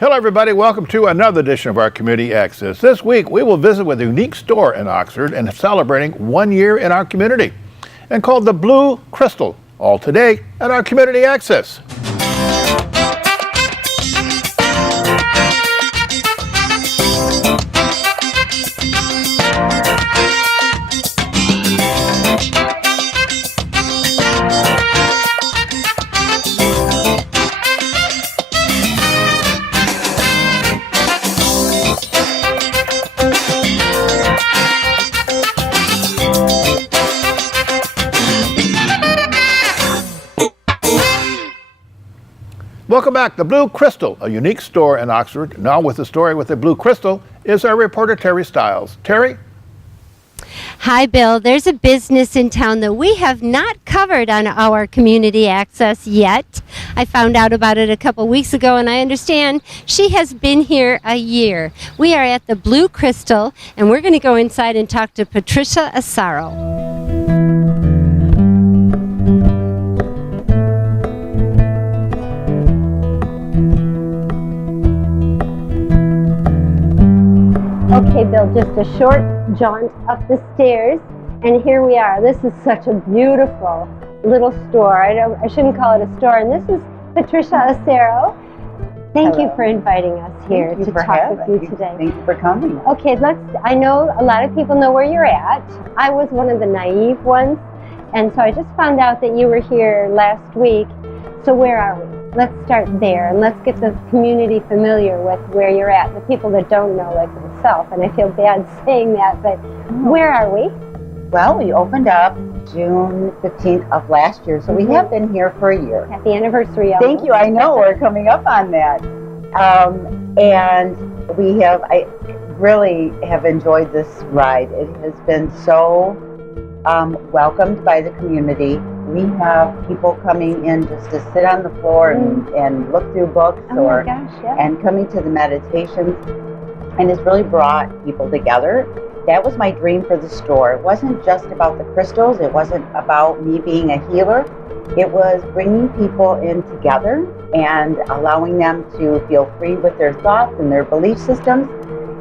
Hello everybody, welcome to another edition of our Community Access. This week we will visit with a unique store in Oxford and celebrating 1 year in our community and called the Blue Crystal. All today at our Community Access. Welcome back. The Blue Crystal, a unique store in Oxford. Now with the story with the Blue Crystal is our reporter Terry Stiles. Terry? Hi, Bill. There's a business in town that we have not covered on our Community Access yet. I found out about it a couple weeks ago, and I understand she has been here a year. We are at the Blue Crystal, and we're going to go inside and talk to Patricia Asaro. Okay, Bill, just a short jaunt up the stairs, and here we are. This is such a beautiful little store. I shouldn't call it a store. And this is Patricia Asaro. Thank you for inviting us here to talk with you today. Thank you for coming. Okay, I know a lot of people know where you're at. I was one of the naive ones, and so I just found out that you were here last week. So where are we? Let's start there, and let's get the community familiar with where you're at, the people that don't know, like myself, and I feel bad saying that, but where are we? Well, we opened up June 15th of last year, so we have been here for a year. Happy anniversary. Thank you. I know, we're coming up on that. And I really have enjoyed this ride. It has been so welcomed by the community. We have people coming in just to sit on the floor and look through books and coming to the meditations, and it's really brought people together. That was my dream for the store. It wasn't just about the crystals. It wasn't about me being a healer. It was bringing people in together and allowing them to feel free with their thoughts and their belief systems,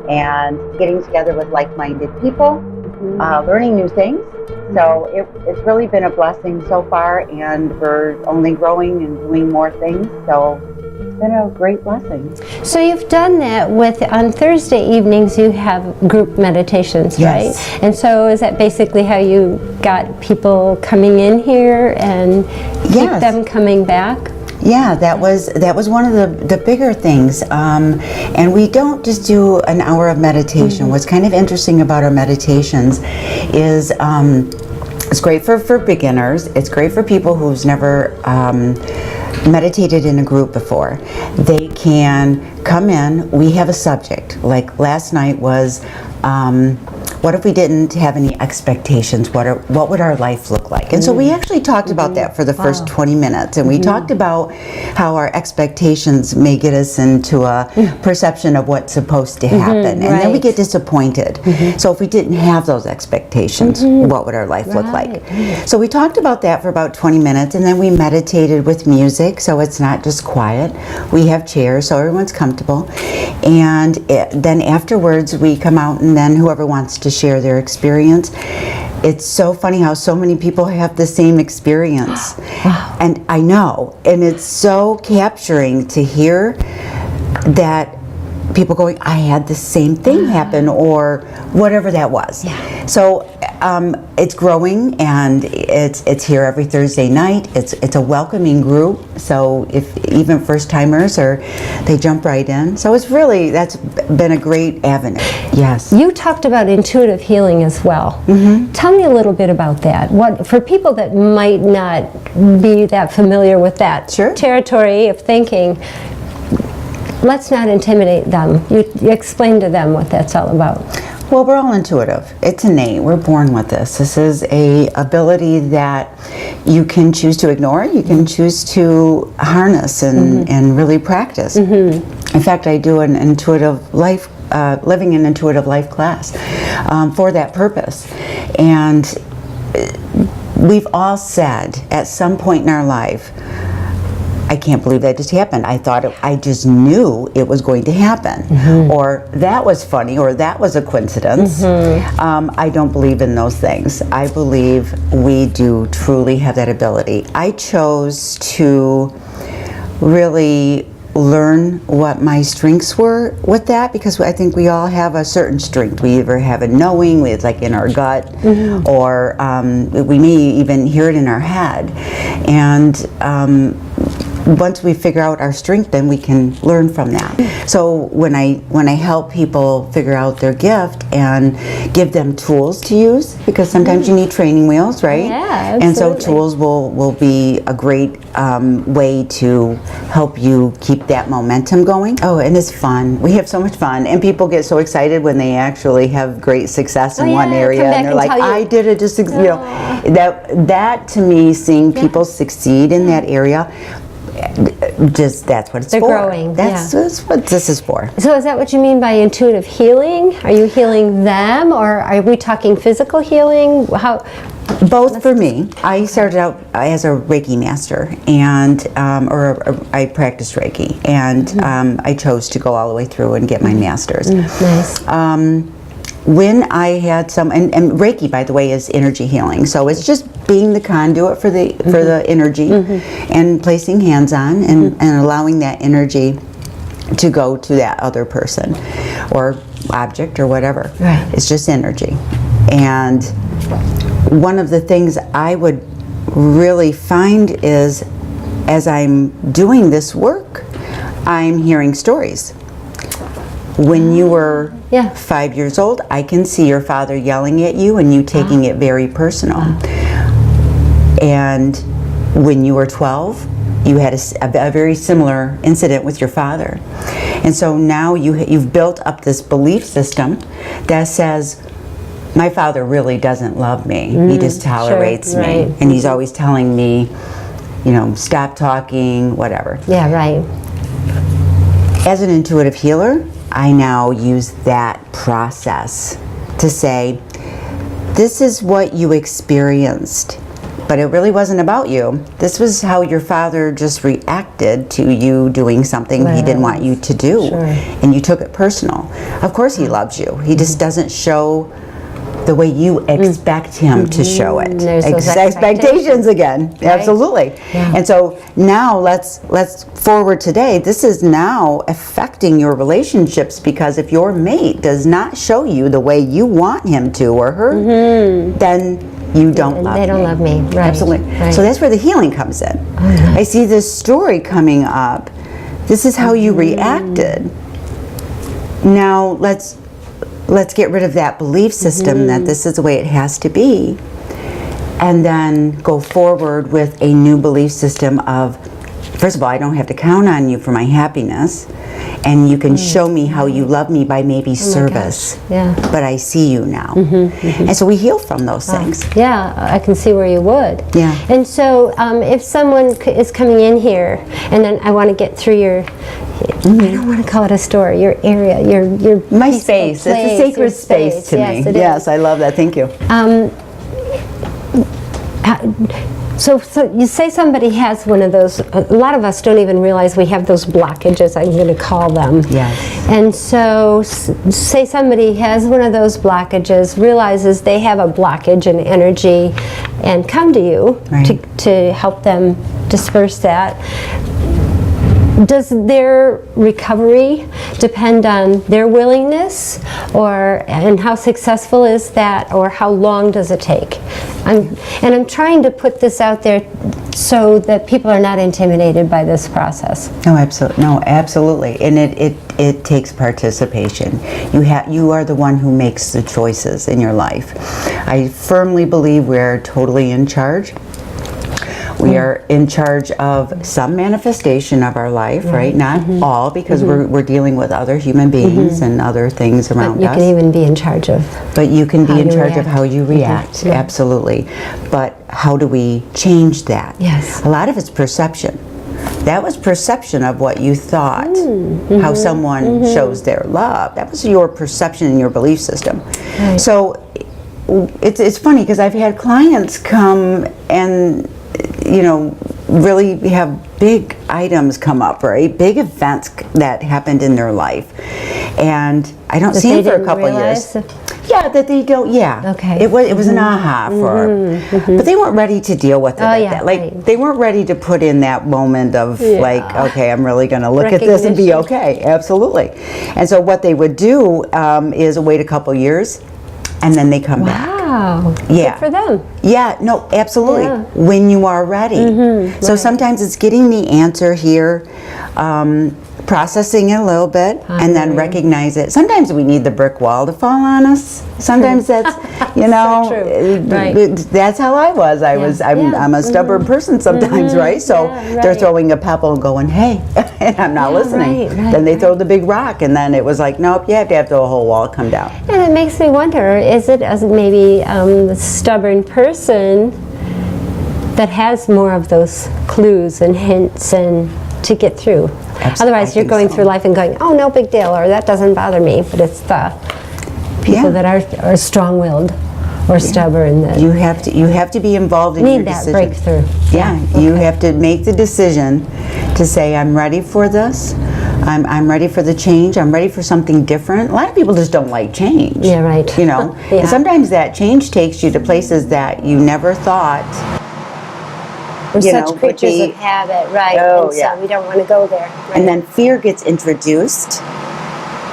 and getting together with like-minded people, learning new things. So it's really been a blessing so far, and we're only growing and doing more things. So it's been a great blessing. So you've done that on Thursday evenings you have group meditations, yes, right? And so is that basically how you got people coming in here and keep them coming back? Yeah, that was one of the bigger things, and we don't just do an hour of meditation. What's kind of interesting about our meditations is it's great for beginners. It's great for people who's never meditated in a group before. They can come in. We have a subject. Like last night was, what if we didn't have any expectations? What would our life look like? And so we actually talked about that for the first 20 minutes. And we talked about how our expectations may get us into a perception of what's supposed to happen. And then we get disappointed. So if we didn't have those expectations, what would our life look like? So we talked about that for about 20 minutes. And then we meditated with music. So it's not just quiet. We have chairs so everyone's comfortable. And then afterwards we come out, and then whoever wants to share their experience. It's so funny how so many people have the same experience. Wow. And I know, and it's so capturing to hear that people going, I had the same thing happen, or whatever that was. Yeah. So it's growing, and it's here every Thursday night. It's a welcoming group. So if even first timers, or they jump right in. So that's been a great avenue. Yes. You talked about intuitive healing as well. Tell me a little bit about that. What, for people that might not be that familiar with that territory of thinking, let's not intimidate them. You explain to them what that's all about. Well, we're all intuitive. It's innate. We're born with this. This is a ability that you can choose to ignore. You can choose to harness and really practice. In fact, I do an intuitive life, living an intuitive life class for that purpose. And we've all said at some point in our life, I can't believe that just happened. I just knew it was going to happen. Or that was funny, or that was a coincidence. I don't believe in those things. I believe we do truly have that ability. I chose to really learn what my strengths were with that, because I think we all have a certain strength. We either have a knowing, it's like in our gut, or we may even hear it in our head. And once we figure out our strength, then we can learn from that. So when I help people figure out their gift and give them tools to use, because sometimes you need training wheels, right? Yeah, absolutely. And so tools will be a great way to help you keep that momentum going. Oh, and it's fun. We have so much fun, and people get so excited when they actually have great success in one area, and they're like, "I did it." Just that to me, seeing people succeed in that area. Just that's what it's They're for. growing. That's what this is for. So is that what you mean by intuitive healing? Are you healing them, or are we talking physical healing? How? Both for me. I started out as a Reiki master, and I practiced Reiki, and I chose to go all the way through and get my master's. Nice. When I had and Reiki, by the way, is energy healing. So it's just being the conduit for the energy, and placing hands on and allowing that energy to go to that other person or object or whatever. Right. It's just energy. And one of the things I would really find is, as I'm doing this work, I'm hearing stories. When you were 5 years old, I can see your father yelling at you and you taking it very personal. And when you were 12, you had a very similar incident with your father. And so now you've built up this belief system that says, my father really doesn't love me. He just tolerates me. Right. And he's always telling me, stop talking, whatever. Yeah, right. As an intuitive healer, I now use that process to say, this is what you experienced, but it really wasn't about you. This was how your father just reacted to you doing something he didn't want you to do. Sure. And you took it personal. Of course he loves you. He just doesn't show the way you expect him to show it. There's those Expectations again. Right? Absolutely. Yeah. And so now let's forward today. This is now affecting your relationships, because if your mate does not show you the way you want him to or her, then you don't love me. They don't love me. Right. Absolutely. Right. So that's where the healing comes in. I see this story coming up. This is how you reacted. Now let's get rid of that belief system that this is the way it has to be, and then go forward with a new belief system of, first of all, I don't have to count on you for my happiness, and you can show me how you love me by maybe service. Yeah. But I see you now. And so we heal from those things. Yeah, I can see where you would. Yeah. And so if someone is coming in here, and then I want to get through your, I don't want to call it a store, your area, your My peaceful space. place, It's a sacred your space to yes, me. it Yes, is. I love that. Thank you. So you say somebody has one of those, a lot of us don't even realize we have those blockages, I'm going to call them. Yes. And so say somebody has one of those blockages, realizes they have a blockage in energy, and come to you to help them disperse that. Does their recovery depend on their willingness, and how successful is that, or how long does it take? I'm trying to put this out there so that people are not intimidated by this process. No, absolutely. And it takes participation. You are the one who makes the choices in your life. I firmly believe we're totally in charge. We are in charge of some manifestation of our life, right? Not all, because we're dealing with other human beings and other things around But you us. can even be in charge of. But you can be how in you charge of react. how you react, absolutely. But how do we change that? Yes. A lot of it's perception. That was perception of what you thought, how someone shows their love. That was your perception and your belief system. Right. So it's funny, because I've had clients come and really have big items come up, right? Big events that happened in their life, and I don't see them for a couple years. Yeah, that they don't. Yeah, Okay. It was an aha for, but they weren't ready to deal with it. Right. They weren't ready to put in that moment of like, okay, I'm really going to look at this and be okay. Absolutely. And so what they would do is wait a couple years, and then they come back. Wow. Yeah. Good for them. Yeah, no, absolutely. Yeah. When you are ready. So sometimes it's getting the answer here, processing it a little bit, and then recognize it. Sometimes we need the brick wall to fall on us. Sometimes that's, you know, So true. Right. that's how I was. I'm a stubborn person sometimes, right? So they're throwing a pebble and going, hey, and I'm not listening. Then they throw the big rock, and then it was like, nope, you have to have the whole wall come down. And it makes me wonder, is it as maybe the stubborn person that has more of those clues and hints and to get through? Otherwise, you're going through life and going, oh, no big deal, or that doesn't bother me. But it's the people that are strong-willed or stubborn that you have to be involved in your need that decision. breakthrough. Yeah, you have to make the decision to say, I'm ready for this. I'm ready for the change. I'm ready for something different. A lot of people just don't like change. Yeah, right. You know, and sometimes that change takes you to places that you never thought. We're such creatures of habit, right? Oh, and so we don't want to go there. Right? And then fear gets introduced.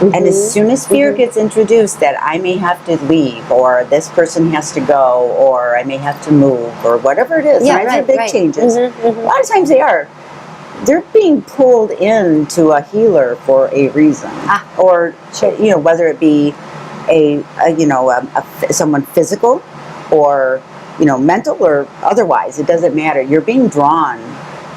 And as soon as fear gets introduced that I may have to leave, or this person has to go, or I may have to move, or whatever it is, they're big changes. A lot of times they're being pulled into a healer for a reason, or you know, whether it be someone physical, or mental, or otherwise. It doesn't matter. You're being drawn,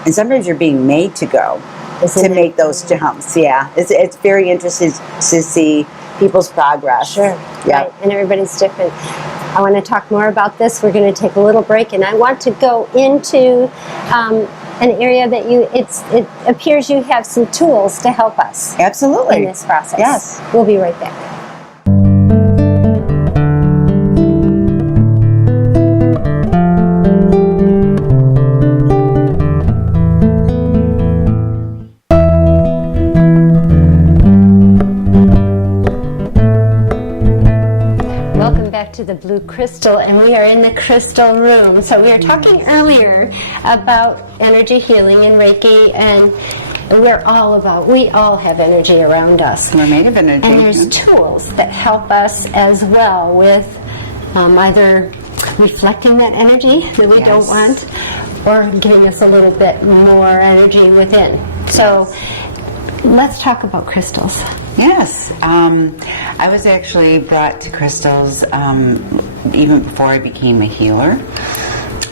and sometimes you're being made to go. To make those jumps, it's very interesting to see people's progress. Sure, right, and everybody's different. I want to talk more about this. We're going to take a little break, and I want to go into an area that it appears you have some tools to help us. Absolutely. In this process. Yes. We'll be right back. To the blue crystal, and we are in the crystal room. So we were talking earlier about energy healing and Reiki, and we all have energy around us. We're made of energy. And there's tools that help us as well with either reflecting that energy that we don't want, or giving us a little bit more energy within. So let's talk about crystals. Yes. I was actually brought to crystals even before I became a healer,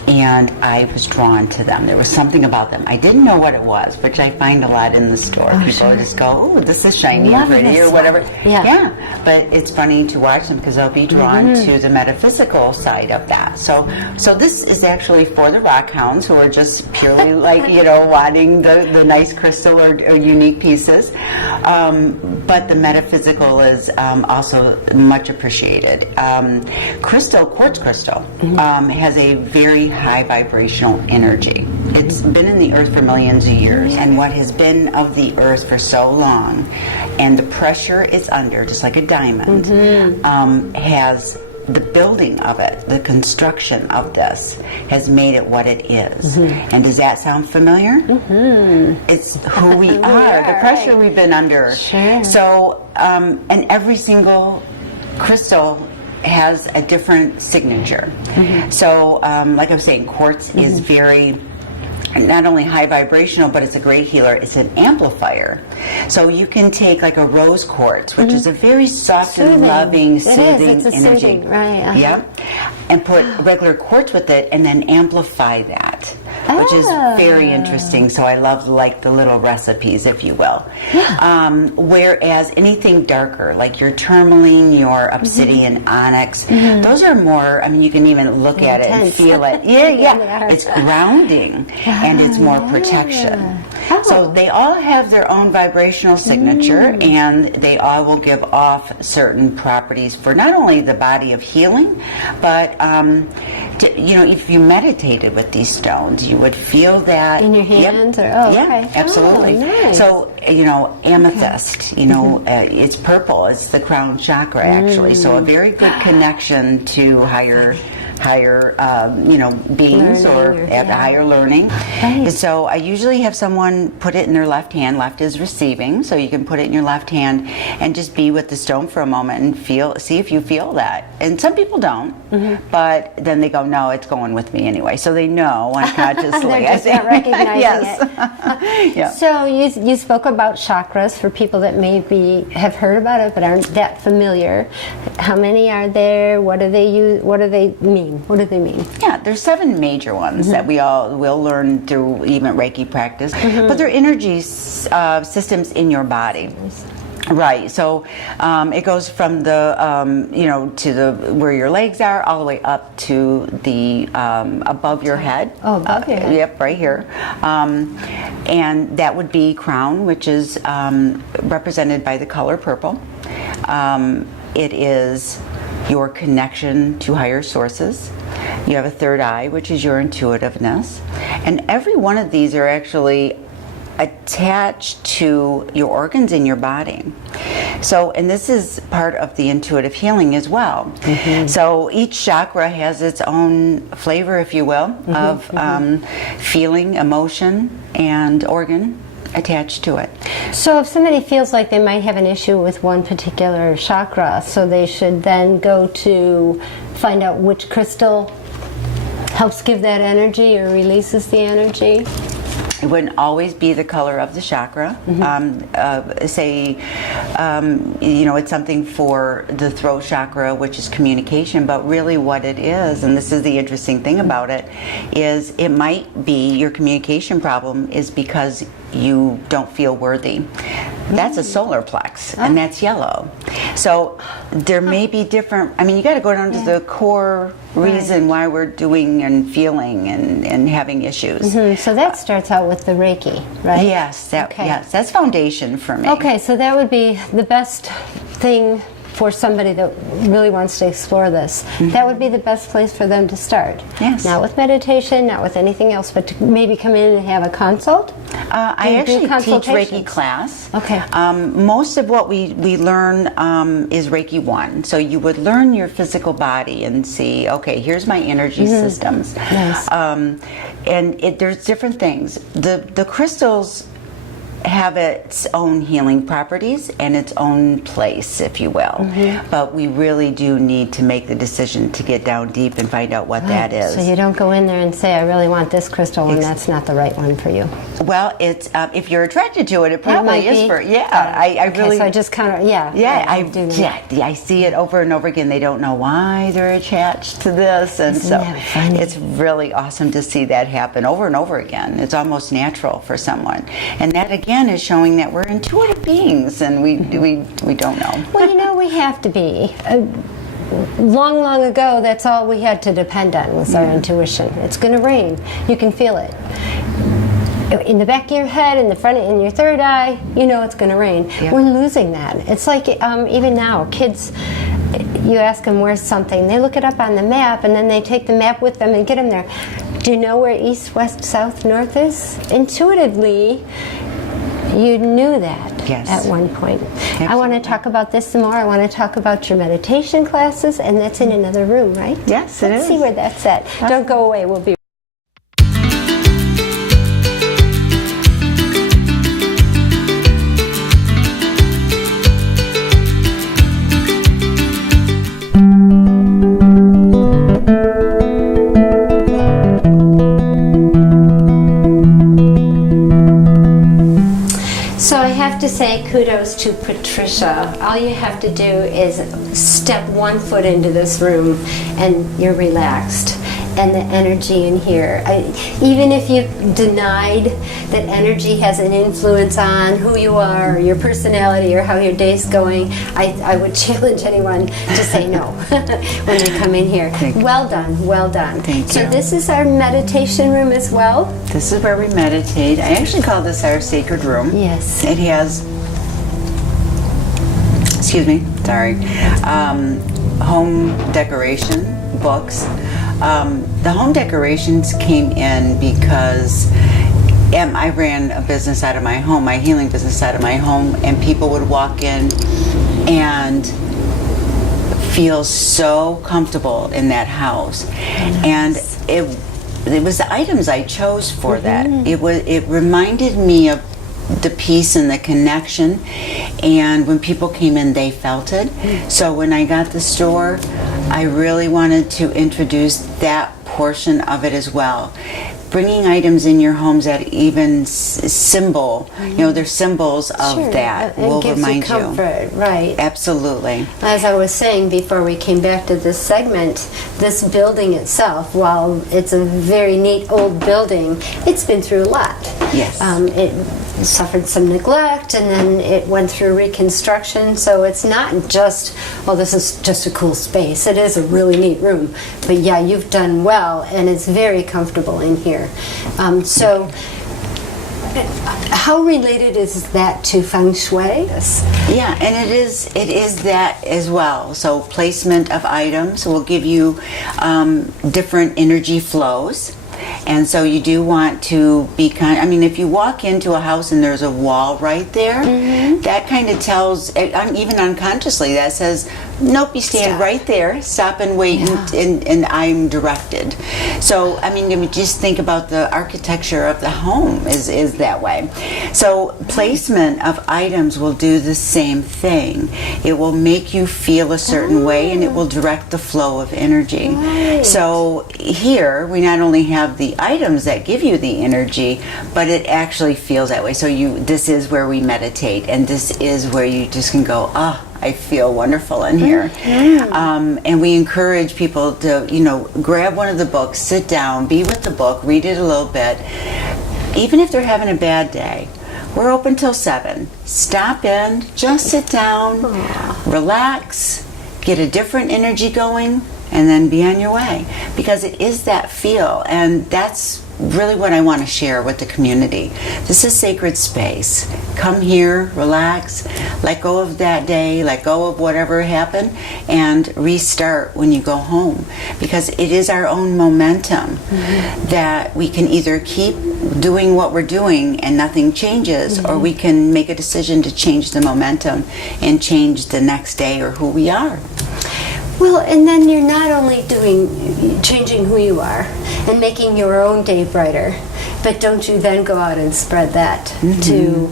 and I was drawn to them. There was something about them. I didn't know what it was, which I find a lot in the store. People just go, oh, this is shiny and pretty, or whatever. Yeah. But it's funny to watch them because they'll be drawn to the metaphysical side of that. So this is actually for the rock hounds who are just purely wanting the nice crystal or unique pieces. But the metaphysical is also much appreciated. Quartz crystal has a very high vibrational energy. It's been in the earth for millions of years, and what has been of the earth for so long, and the pressure it's under, just like a diamond, has the building of it, the construction of this, has made it what it is. And does that sound familiar? It's who we are, the pressure we've been under. Sure. So, and every single crystal has a different signature. So, like I was saying, quartz is very not only high vibrational, but it's a great healer. It's an amplifier. So you can take like a rose quartz, which is a very soft and loving, soothing energy. Right. And put regular quartz with it and then amplify that, which is very interesting. So I love like the little recipes, if you will. Whereas anything darker, like your tourmaline, your obsidian, onyx, those are more, I mean, you can even look at it and feel it. It's grounding and it's more protection. Oh. So they all have their own vibrational signature, and they all will give off certain properties for not only the body of healing, but if you meditated with these stones, you would feel that in your hands. Okay. Absolutely. Oh, nice. So amethyst. It's purple. It's the crown chakra, actually. So a very good connection to higher beings or higher learning. Right. So I usually have someone put it in their left hand. Left is receiving, so you can put it in your left hand and just be with the stone for a moment and see if you feel that. And some people don't, but then they go, no, it's going with me anyway. So they know unconsciously. They're just not recognizing yes. it. Yeah. So you spoke about chakras for people that maybe have heard about it but aren't that familiar. How many are there? What do they use? What do they mean? What do they mean? Yeah, there's 7 major ones that we all will learn through even Reiki practice, but they're energy systems in your body. Right, so it goes from the to the where your legs are, all the way up to the above your head. Oh, above your head. Yep, right here, and that would be crown, which is represented by the color purple. It is your connection to higher sources. You have a third eye, which is your intuitiveness, and every one of these are actually attached to your organs in your body. So, and this is part of the intuitive healing as well. So each chakra has its own flavor, if you will, of feeling, emotion, and organ attached to it. So if somebody feels like they might have an issue with one particular chakra, so they should then go to find out which crystal helps give that energy or releases the energy. It wouldn't always be the color of the chakra. It's something for the throat chakra, which is communication, but really what it is, and this is the interesting thing about it, is it might be your communication problem is because you don't feel worthy. That's a solar plex, and that's yellow. So there may be different, you got to go down to the core reason why we're doing and feeling and having issues. So that starts out with the Reiki, right? Yes, that's foundation for me. Okay, so that would be the best thing for somebody that really wants to explore this. That would be the best place for them to start. Yes. Not with meditation, not with anything else, but to maybe come in and have a consult. I actually teach Reiki Class. Okay. Most of what we learn is Reiki 1. So you would learn your physical body and see, okay, here's my energy systems. Nice. And there's different things. The crystals have its own healing properties and its own place, if you will. But we really do need to make the decision to get down deep and find out what that is. So you don't go in there and say, I really want this crystal, and that's not the right one for you. Well, it's if you're attracted to it, it probably is for I really. So I just kind of I see it over and over again. They don't know why they're attached to this, and Isn't that funny? It's really awesome to see that happen over and over again. It's almost natural for someone, and that again is showing that we're intuitive beings, and we don't know. Well, we have to be. Long ago, that's all we had to depend on was our intuition. It's going to rain. You can feel it. In the back of your head, in the front, in your third eye, you know it's going to rain. Yeah. We're losing that. It's like even now, kids, you ask them where's something, they look it up on the map, and then they take the map with them and get them there. Do you know where east, west, south, north is? Intuitively, you knew that at one point. Absolutely. I want to talk about this some more. I want to talk about your meditation classes, and that's in another room, right? Yes, it Let's is. see where that's at. Don't go away. We'll be to say kudos to Patricia. All you have to do is step 1 foot into this room and you're relaxed. and the energy in here. Even if you denied that energy has an influence on who you are, or your personality, or how your day's going, I would challenge anyone to say no when they come in here. Well done, well done. Thank So you. this is our meditation room as well? This is where we meditate. I actually call this our sacred room. Yes. It has, excuse me, sorry, home decoration books. The home decorations came in because I ran a business out of my home, my healing business out of my home, and people would walk in and feel so comfortable in that house. And it was the items I chose for that. It reminded me of the peace and the connection, and when people came in, they felt it. So when I got the store, I really wanted to introduce that portion of it as well. Bringing items in your homes that even symbol, they're symbols of that, will remind you comfort, right? Absolutely. As I was saying before we came back to this segment, this building itself, while it's a very neat old building, it's been through a lot. Yes. It suffered some neglect, and then it went through reconstruction, so it's not just, well, this is just a cool space. It is a really neat room, but yeah, you've done well, and it's very comfortable in here. So how related is that to feng shui? Yeah, and it is that as well. So placement of items will give you different energy flows. And so you do want to be if you walk into a house and there's a wall right there, that kind of tells, even unconsciously, that says, nope, you stand Stop. right there, stop and wait, and I'm directed. So, just think about the architecture of the home is that way. So placement of items will do the same thing. It will make you feel a certain way, and it will direct the flow of energy. Right. So here, we not only have the items that give you the energy, but it actually feels that way. So this is where we meditate, and this is where you just can go, I feel wonderful in here. And we encourage people to, grab one of the books, sit down, be with the book, read it a little bit. Even if they're having a bad day, we're open till 7. Stop in, just sit down, relax, get a different energy going, and then be on your way, because it is that feel, and that's really what I want to share with the community. This is sacred space. Come here, relax, let go of that day, let go of whatever happened, and restart when you go home, because it is our own momentum that we can either keep doing what we're doing and nothing changes, or we can make a decision to change the momentum and change the next day or who we are. Well, and then you're not only changing who you are and making your own day brighter, but don't you then go out and spread that to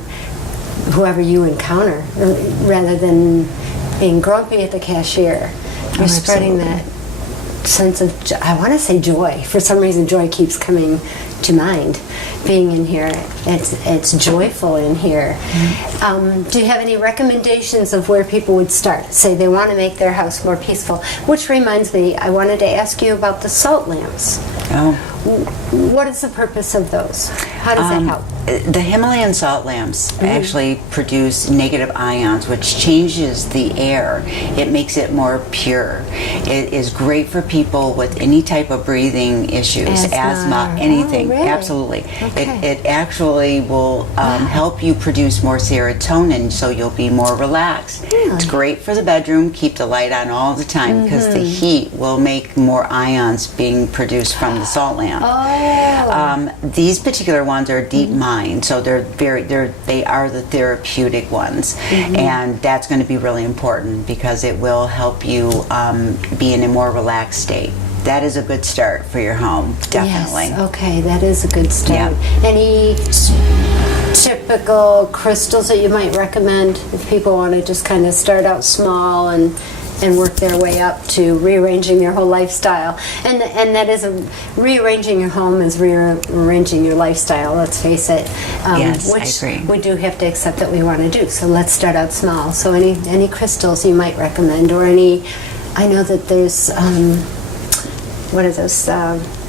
whoever you encounter, rather than being grumpy at the cashier. You're spreading that sense of, I want to say joy. For some reason, joy keeps coming to mind. Being in here, it's joyful in here. Do you have any recommendations of where people would start? Say they want to make their house more peaceful. Which reminds me, I wanted to ask you about the salt lamps. What is the purpose of those? How does that help? The Himalayan salt lamps actually produce negative ions, which changes the air. It makes it more pure. It is great for people with any type of breathing issues, asthma, anything. Really? Absolutely. Okay. It actually will help you produce more serotonin, so you'll be more relaxed. It's great for the bedroom. Keep the light on all the time, because the heat will make more ions being produced from the salt lamp. These particular ones are deep mind, so they are the therapeutic ones, and that's going to be really important because it will help you be in a more relaxed state. That is a good start for your home, definitely. Yes, okay, that is a good start. Yeah. Any typical crystals that you might recommend if people want to just kind of start out small and work their way up to rearranging their whole lifestyle? And that is rearranging your home is rearranging your lifestyle, let's face it. Yes, which I agree. we do have to accept that we want to do. So let's start out small. So any crystals you might recommend, or any, I know that there's what are those?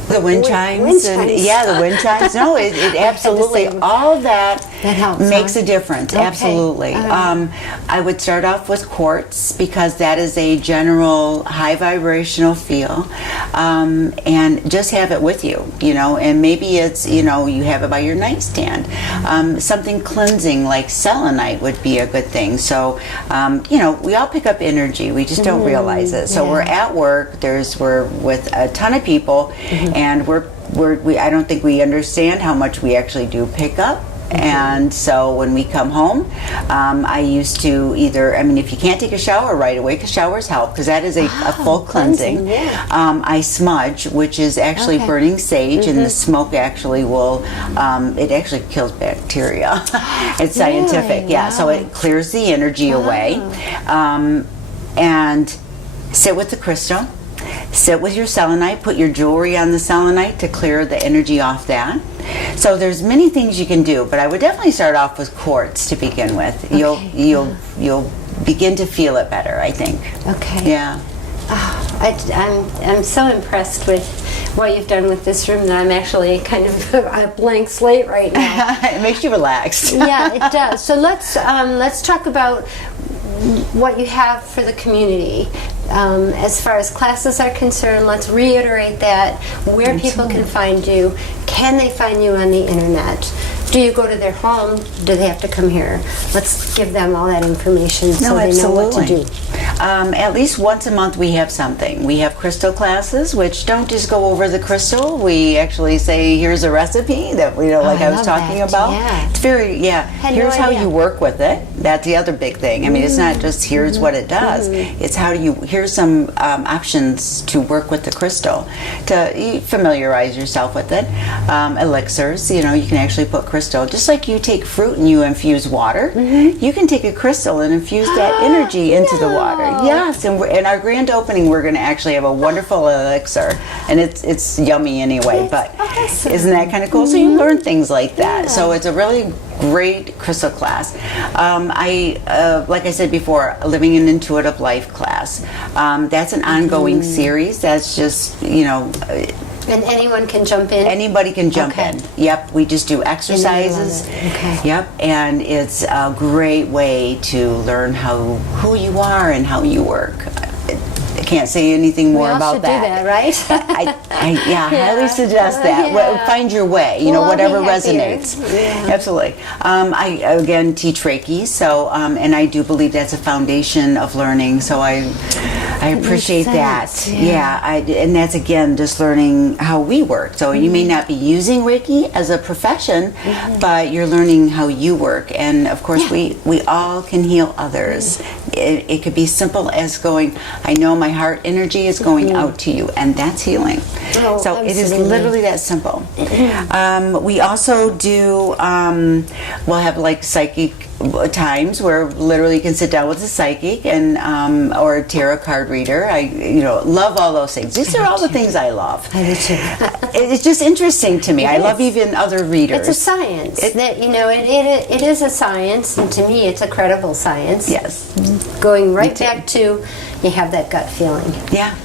The wind chimes. Wind And, chimes. yeah, the wind chimes. No, it absolutely, say, all that helps, makes huh? a difference. Okay. Absolutely. All right. I would start off with quartz because that is a general high vibrational feel, and just have it with you, and maybe it's, you have it by your nightstand. Something cleansing like selenite would be a good thing. So, we all pick up energy. We just don't realize it. So we're at work. We're with a ton of people, and I don't think we understand how much we actually do pick up. And so when we come home, I used to if you can't take a shower right away, because showers help, because that is a full cleansing. I smudge, which is actually burning sage, and the smoke actually it actually kills bacteria. It's scientific, Wow. so it clears the energy away. And sit with the crystal. Sit with your selenite, put your jewelry on the selenite to clear the energy off that. So there's many things you can do, but I would definitely start off with quartz to begin with. Okay. You'll begin to feel it better, I think. Okay. Yeah. I'm so impressed with what you've done with this room that I'm actually kind of a blank slate right now. It makes you relaxed. Yeah, it does. So let's talk about what you have for the community. As far as classes are concerned, let's reiterate that, where people can find you. Can they find you on the internet? Do you go to their home? Do they have to come here? Let's give them all that information so they know what to do. At least once a month we have something. We have crystal classes, which don't just go over the crystal. We actually say, here's a recipe that I was talking about. Yeah. It's very, here's how you work with it. That's the other big thing. I mean, it's not just here's what it does. It's here's some options to work with the crystal, to familiarize yourself with it. Elixirs, you can actually put crystal, just like you take fruit and you infuse water, you can take a crystal and infuse that energy into the water. Yes, and in our grand opening, we're going to actually have a wonderful elixir, and it's yummy anyway, but awesome. Isn't that kind of cool? So you learn things like that. So it's a really great crystal class. Like I said before, Living an Intuitive Life class. That's an ongoing series. That's just, And anyone can jump in? Anybody can jump in. Yep, we just do exercises. Okay. Yep, and it's a great way to learn who you are and how you work. I can't say anything more about that. We all should do that, right? I highly suggest that. Find your way, whatever resonates. Yeah. Absolutely. I, again, teach Reiki, so, and I do believe that's a foundation of learning, so I appreciate that. And that's, again, just learning how we work. So you may not be using Reiki as a profession, but you're learning how you work. And, of course, we all can heal others. It could be simple as going, I know my heart energy is going out to you, and that's healing. Oh, so absolutely. it is literally that simple. We also do, we'll have like psychic times where literally you can sit down with a psychic and or a tarot card reader. I love all those things. These are all the things I love. I do too. It's just interesting to me. I love even other readers. It's a science. It is a science, and to me, it's a credible science. Yes. Going right back to, you have that gut feeling. Yeah.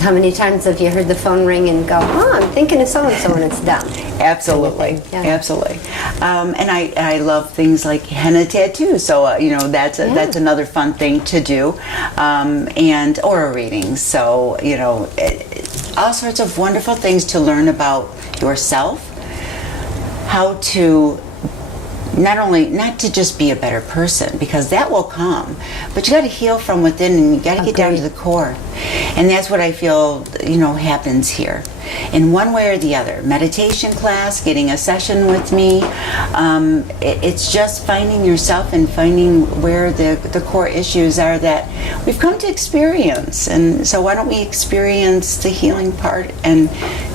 How many times have you heard the phone ring and go, I'm thinking of so-and-so, and it's done? Absolutely. Yeah. Absolutely. And I love things like henna tattoo. So, that's another fun thing to do. And aura readings. So, all sorts of wonderful things to learn about yourself, how to not to just be a better person, because that will come, but you got to heal from within, and you got to get down to the core. And that's what I feel happens here in one way or the other. Meditation class, getting a session with me, it's just finding yourself and finding where the core issues are that we've come to experience. And so why don't we experience the healing part and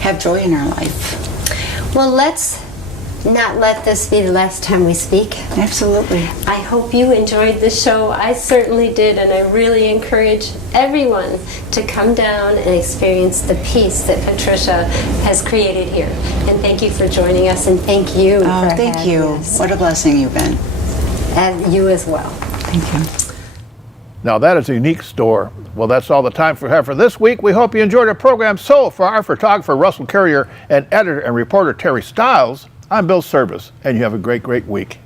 have joy in our life? Well, let's not let this be the last time we speak. Absolutely. I hope you enjoyed the show. I certainly did, and I really encourage everyone to come down and experience the peace that Patricia has created here. And thank you for joining us, and thank you for thank you. having us. What a blessing you've been. And you as well. Thank you. Now that is a unique store. Well, that's all the time we have for this week. We hope you enjoyed our program. So for our photographer Russell Carrier and editor and reporter Terry Stiles, I'm Bill Service, and you have a great, great week.